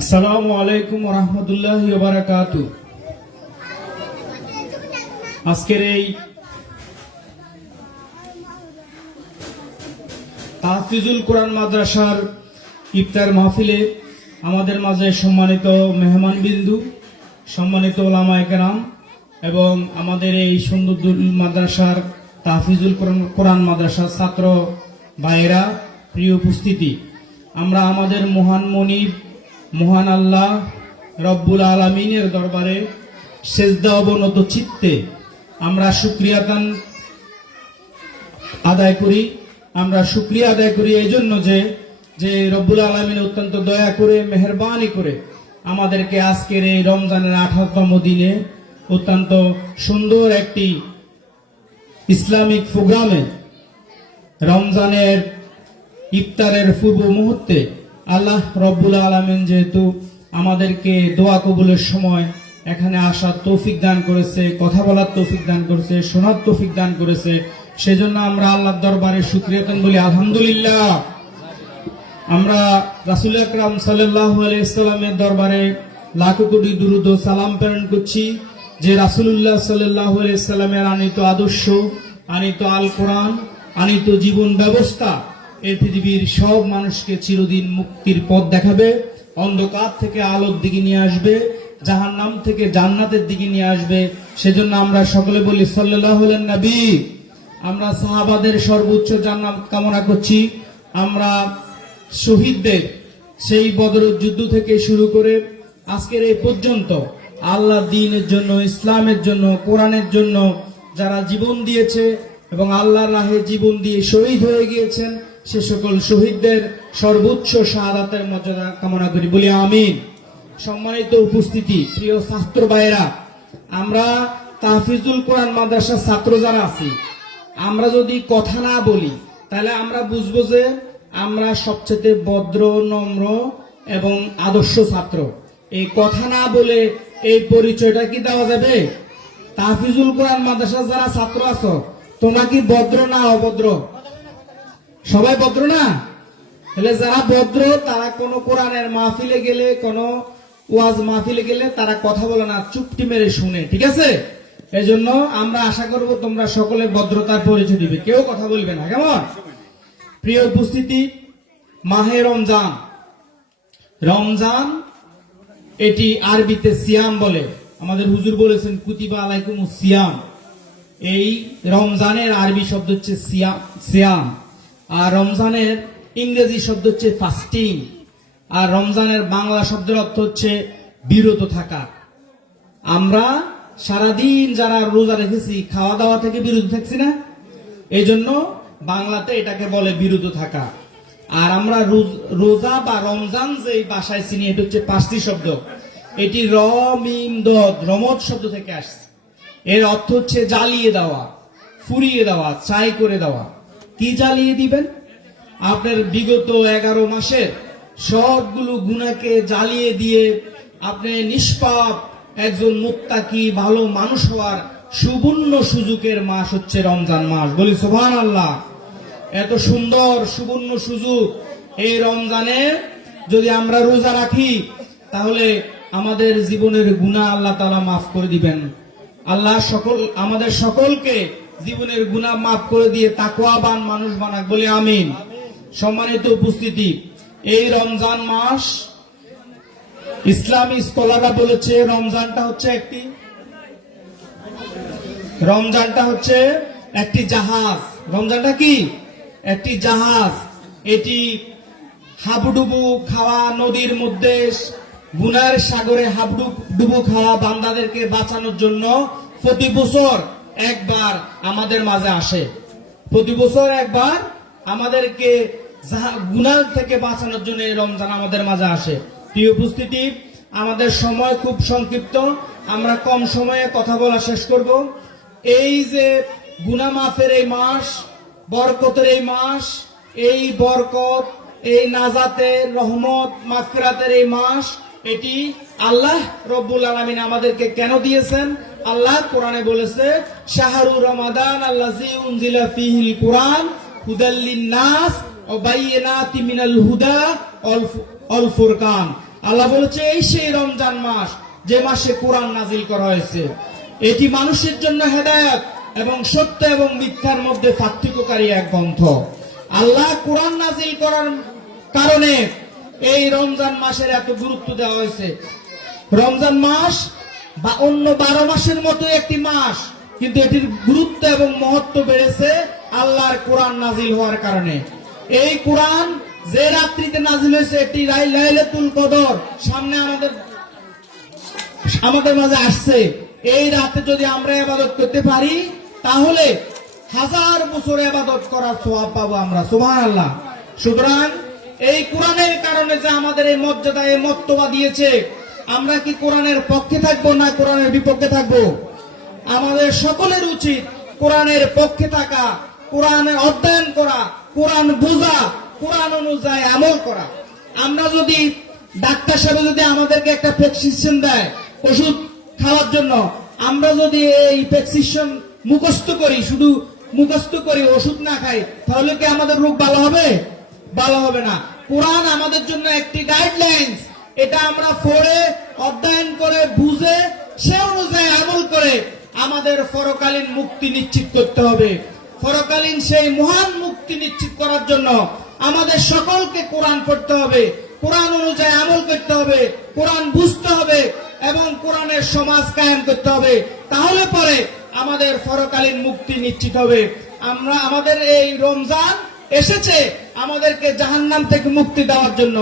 আসসালামু আলাইকুম ওয়া রাহমাতুল্লাহি ওয়া বারাকাতুহু। আজকের এই তাহফিজুল কোরআন মাদ্রাসার ইফতার মাহফিলে আমাদের মাঝে সম্মানিত মেহমানবিন্দু, সম্মানিত ওলামায়ে কেরাম এবং আমাদের এই সুন্দরদুল মাদ্রাসার তাহফিজুল কোরআন মাদ্রাসার ছাত্র ভাইয়েরা, প্রিয় উপস্থিতি, আমরা আমাদের মহান মনিব মহান আল্লাহ রব্বুল আলামিনের দরবারে সেজদা অবনত চিত্তে আমরা শুকরিয়া আদায় করি। আমরা শুকরিয়া আদায় করি এই জন্য যে রব্বুল আলামিন অত্যন্ত দয়া করে মেহেরবানি করে আমাদেরকে আজকের এই রমজানের 18তম দিনে অত্যন্ত সুন্দর একটি ইসলামিক প্রোগ্রামে রমজানের ইফতারের পূর্ব মুহূর্তে আল্লাহ রব্বুল আলামিন যেহেতু আমাদেরকে দোয়া কবুলের সময় এখানে আসার তৌফিক দান করেছে, কথা বলার তৌফিক দান করেছে, শোনার তৌফিক দান করেছে, সেজন্য আমরা আল্লাহর দরবারে শুকরিয়া বলি আলহামদুলিল্লাহ। আমরা রাসূল আকরাম সাল্লাল্লাহু আলাইহি সাল্লামের দরবারে লাখো কোটি দুরূদ ও সালাম প্রেরণ করছি যে রাসূলুল্লাহ সাল্লাল্লাহু আলাইহি সাল্লামের আনিত আদর্শ, আনিত আল কোরআন, আনিত জীবন ব্যবস্থা এই পৃথিবীর সব মানুষকে চিরদিন মুক্তির পথ দেখাবে, অন্ধকার থেকে আলোর দিকে নিয়ে আসবে, জাহান্নাম থেকে জান্নাতের দিকে নিয়ে আসবে। সেজন্য আমরা সকলে বলি সাল্লাল্লাহু আলাইহি নবী। আমরা সাহাবাদের সর্বোচ্চ জান্নাত কামনা করছি। আমরা শহীদদের সেই বদরের যুদ্ধ থেকে শুরু করে আজকের এই পর্যন্ত আল্লাহ দ্বীনের জন্য, ইসলামের জন্য, কোরআনের জন্য যারা জীবন দিয়েছে এবং আল্লাহর রাহে জীবন দিয়ে শহীদ হয়ে গিয়েছেন, সে সকল শহীদদের সর্বোচ্চ শাহাদাতের মর্যাদা কামনা করি, বলি আমিন। সম্মানিত উপস্থিতি, প্রিয় ছাত্র ভাইয়েরা, আমরা তাহফিজুল কোরআন মাদ্রাসার ছাত্র যারা আছি, আমরা যদি কথা না বলি তাহলে আমরা বুঝবো যে আমরা সবচেয়ে ভদ্র, নম্র এবং আদর্শ ছাত্র। এই কথা না বলে এই পরিচয়টা কি দেওয়া যাবে? তাহফিজুল কোরআন মাদ্রাসার যারা ছাত্র আছো, তোমরা কি ভদ্র না অভদ্র? সবাই ভদ্র না? তাহলে যারা ভদ্র তারা কোনো কোরআনের মাহফিলে গেলে, কোনো ওয়াজ মাহফিলে গেলে তারা কথা বলে না, চুপটি মেরে শুনে, ঠিক আছে? এই জন্য আমরা আশা করব তোমরা সকলে ভদ্রতার পরিচয় দিবে, কেউ কথা বলবে না, কেমন? প্রিয় উপস্থিতি, মাহে রমজান, রমজান এটি আরবিতে সিয়াম বলে। আমাদের হুজুর বলেছেন কুতিবা আলাইকুমুস সিয়াম। এই রমজানের আরবি শব্দ হচ্ছে সিয়াম, আর রমজানের ইংরেজি শব্দ হচ্ছে ফাস্টিং, আর রমজানের বাংলা শব্দের অর্থ হচ্ছে বিরত থাকা। আমরা সারাদিন যারা রোজা রেখেছি, খাওয়া দাওয়া থেকে বিরত থাকছি না, এই জন্য বাংলাতে এটাকে বলে বিরত থাকা। আর আমরা রোজা বা রমজান যে ভাষায় চিনি, এটা হচ্ছে পার্সি শব্দ। এটি রমদ শব্দ থেকে আসছে। এর অর্থ হচ্ছে জ্বালিয়ে দেওয়া, ফুরিয়ে দেওয়া, ছাই করে দেওয়া। কি জ্বালিয়ে দিবেন? আপনার বিগত 11 মাসের সবগুলো গুনাহকে জ্বালিয়ে দিয়ে আপনি নিষ্পাপ একজন মুত্তাকি ভালো মানুষ হওয়ার সুবর্ণ সুযোগের মাস হচ্ছে রমজান মাস, বলি সুবহানাল্লাহ। এত সুন্দর সুবর্ণ সুযোগ এই রমজানে যদি আমরা রোজা রাখি তাহলে আমাদের জীবনের গুনাহ আল্লাহ তাআলা মাফ করে দিবেন। আল্লাহ আমাদের সকলকে জীবনের গুনাহ মাফ করে দিয়ে তাকওয়াবান মানুষ বানাক, বলি আমিন। সম্মানিত উপস্থিতি, এই রমজান মাস ইসলামী স্কলাররা বলেছে রমজানটা হচ্ছে একটি জাহাজ। রমজানটা কি? একটি জাহাজ। এটি হাবুডুবু খাওয়া নদীর মধ্যে গুনাহের সাগরে হাবুডুবু খাওয়া বান্দাদেরকে বাঁচানোর জন্য প্রতি বছর একবার আমাদের মাঝে আসে। প্রতি বছর একবার আমাদেরকে গুনাহ থেকে বাঁচানোর জন্য এই রমজান আমাদের মাঝে আসে। প্রিয় উপস্থিতি, আমাদের সময় খুব সংক্ষিপ্ত, আমরা কম সময়ে কথা বলা শেষ করব। এই যে গুনাহ মাফের এই মাস, বরকতের এই মাস, এই বরকত, এই নাজাতের রহমত মাগফিরাতের এই মাস, এটি আল্লাহ রব্বুল আলামিন আমাদেরকে কেন দিয়েছেন? আল্লাহ কোরআনে বলেছে শাহরু রমাদান আল্লাযী উনজিলা ফীহিল কুরআন হুদাল লিন-নাস ওয়া বাইয়িনাতি মিনাল হুদা ওয়াল ফুরকান। আল্লাহ বলেছে এই সেই রমজান মাস যে মাসে কোরআন নাজিল করা হয়েছে, এটি মানুষের জন্য হেদায়েত এবং সত্য এবং মিথ্যার মধ্যে পার্থক্যকারী এক গ্রন্থ। আল্লাহ কোরআন নাজিল করার কারণে এই রমজান মাসের এত গুরুত্ব দেওয়া হয়েছে। রমজান মাস বা অন্য 12 মাসের মতো একটি মাস, কিন্তু এটির গুরুত্ব এবং মহত্ব বেড়েছে আল্লাহর কোরআন নাজিল হওয়ার কারণে। এই কোরআন যে রাত্রিতে নাজিল হয়েছে এটি লাইলাতুল কদর সামনে আমাদের মাঝে আসছে। এই রাতে যদি আমরা ইবাদত করতে পারি তাহলে 1000 বছর ইবাদত করার সওয়াব পাবো আমরা, সুবহানাল্লাহ। সুতরাং এই কোরআনের কারণে যে আমাদের এই মর্যাদা এই মর্তবা দিয়েছে, আমরা কি কোরআনের পক্ষে থাকবো না কোরআনের বিপক্ষে থাকবো? আমাদের সকলের উচিত কোরআনের পক্ষে থাকা, কোরআনের অধ্যয়ন করা, কোরআন বোঝা, কোরআন অনুযায়ী আমল করা। আমরা যদি ডাক্তার সাহেব যদি আমাদেরকে একটা প্রেসক্রিপশন দেয় ওষুধ খাওয়ার জন্য, আমরা যদি এই প্রেসক্রিপশন মুখস্থ করি, শুধু মুখস্থ করি, ওষুধ না খাই, তাহলে কি আমাদের রোগ ভালো হবে? ভালো হবে না। কোরআন আমাদের জন্য একটি গাইডলাইন্স, এটা আমরা পড়ে অধ্যয়ন করে বুঝে সে অনুযায়ী আমল করে আমাদের পরকালীন মুক্তি নিশ্চিত করতে হবে। পরকালীন সেই মহান মুক্তি নিশ্চিত করার জন্য আমাদের সকলকে কোরআন পড়তে হবে, কোরআন অনুযায়ী আমল করতে হবে, কোরআন বুঝতে হবে এবং কোরআনের সমাজ কায়েম করতে হবে। তাহলে পরে আমাদের পরকালীন মুক্তি নিশ্চিত হবে। আমাদের এই রমজান এসেছে আমাদেরকে জাহান্নাম থেকে মুক্তি দেওয়ার জন্য।